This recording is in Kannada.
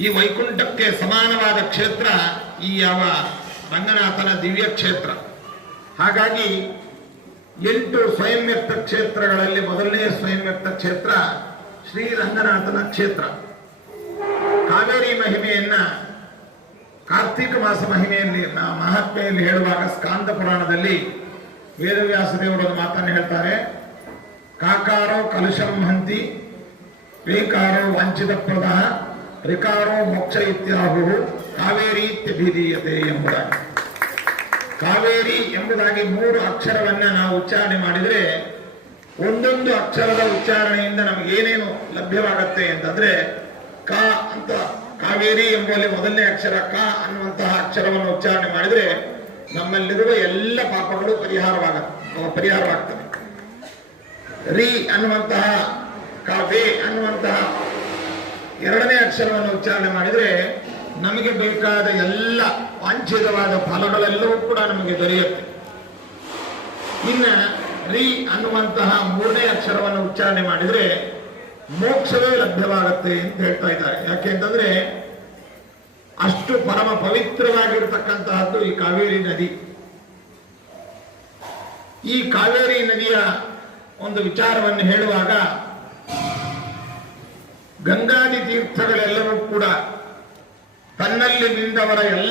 ಈ ವೈಕುಂಠಕ್ಕೆ ಸಮಾನವಾದ ಕ್ಷೇತ್ರ ಈ ಯಾವ ರಂಗನಾಥನ ದಿವ್ಯ ಕ್ಷೇತ್ರ. ಹಾಗಾಗಿ 8 ಸ್ವಯಂ ವ್ಯಕ್ತ ಕ್ಷೇತ್ರಗಳಲ್ಲಿ ಮೊದಲನೆಯ ಸ್ವಯಂ ವ್ಯಕ್ತ ಕ್ಷೇತ್ರ ಶ್ರೀರಂಗನಾಥನ ಕ್ಷೇತ್ರ. ಕಾವೇರಿ ಮಹಿಮೆಯನ್ನ ಕಾರ್ತಿಕ ಮಾಸ ಮಹಿಮೆಯಲ್ಲಿ ಮಹಾತ್ಮೆಯಲ್ಲಿ ಹೇಳುವಾಗ ಸ್ಕಾಂದ ಪುರಾಣದಲ್ಲಿ ವೇದವ್ಯಾಸ ದೇವರು ಒಂದು ಮಾತನ್ನು ಹೇಳ್ತಾರೆ. ಕಾಕಾರೋ ಕಲಶಂ ಹಂತಿ ವೇಕಾರೋ ವಂಚಿತ ಪ್ರದ ರಿಕಾರೋ ಮೋಕ್ಷ ಇತ್ಯಾಹು ಕಾವೇರಿ ಇತ್ಯಭಿಧೀಯತೆ ಎಂಬುದಾಗಿ. ಕಾವೇರಿ ಎಂಬುದಾಗಿ 3 ಅಕ್ಷರವನ್ನ ನಾವು ಉಚ್ಚಾರಣೆ ಮಾಡಿದರೆ ಒಂದೊಂದು ಅಕ್ಷರದ ಉಚ್ಚಾರಣೆಯಿಂದ ನಮಗೆ ಏನೇನು ಲಭ್ಯವಾಗತ್ತೆ ಅಂತಂದ್ರೆ ಕ ಅಂತ ಕಾವೇರಿ ಎಂಬುವಲ್ಲಿ ಮೊದಲನೇ ಅಕ್ಷರ ಕ ಅನ್ನುವಂತಹ ಅಕ್ಷರವನ್ನು ಉಚ್ಚಾರಣೆ ಮಾಡಿದರೆ ನಮ್ಮಲ್ಲಿರುವ ಎಲ್ಲ ಪಾಪಗಳು ಪರಿಹಾರವಾಗ್ತವೆ. ರಿ ಅನ್ನುವಂತಹ ಕಾವೇ ಅನ್ನುವಂತಹ ಎರಡನೇ ಅಕ್ಷರವನ್ನು ಉಚ್ಚಾರಣೆ ಮಾಡಿದರೆ ನಮಗೆ ಬೇಕಾದ ಎಲ್ಲ ವಾಂಛಿತವಾದ ಫಲಗಳೆಲ್ಲವೂ ಕೂಡ ನಮಗೆ ದೊರೆಯುತ್ತೆ. ಇನ್ನ ರಿ ಅನ್ನುವಂತಹ 3ನೇ ಅಕ್ಷರವನ್ನು ಉಚ್ಚಾರಣೆ ಮಾಡಿದರೆ ಮೋಕ್ಷವೇ ಲಭ್ಯವಾಗುತ್ತೆ ಅಂತ ಹೇಳ್ತಾ ಇದ್ದಾರೆ. ಯಾಕೆ ಅಂತಂದ್ರೆ ಅಷ್ಟು ಪರಮ ಪವಿತ್ರವಾಗಿರತಕ್ಕಂತಹದ್ದು ಈ ಕಾವೇರಿ ನದಿ. ಈ ಕಾವೇರಿ ನದಿಯ ಒಂದು ವಿಚಾರವನ್ನು ಹೇಳುವಾಗ ಗಂಗಾದಿ ತೀರ್ಥಗಳೆಲ್ಲವೂ ಕೂಡ ತನ್ನಲ್ಲಿ ನಿಂದವರ ಎಲ್ಲ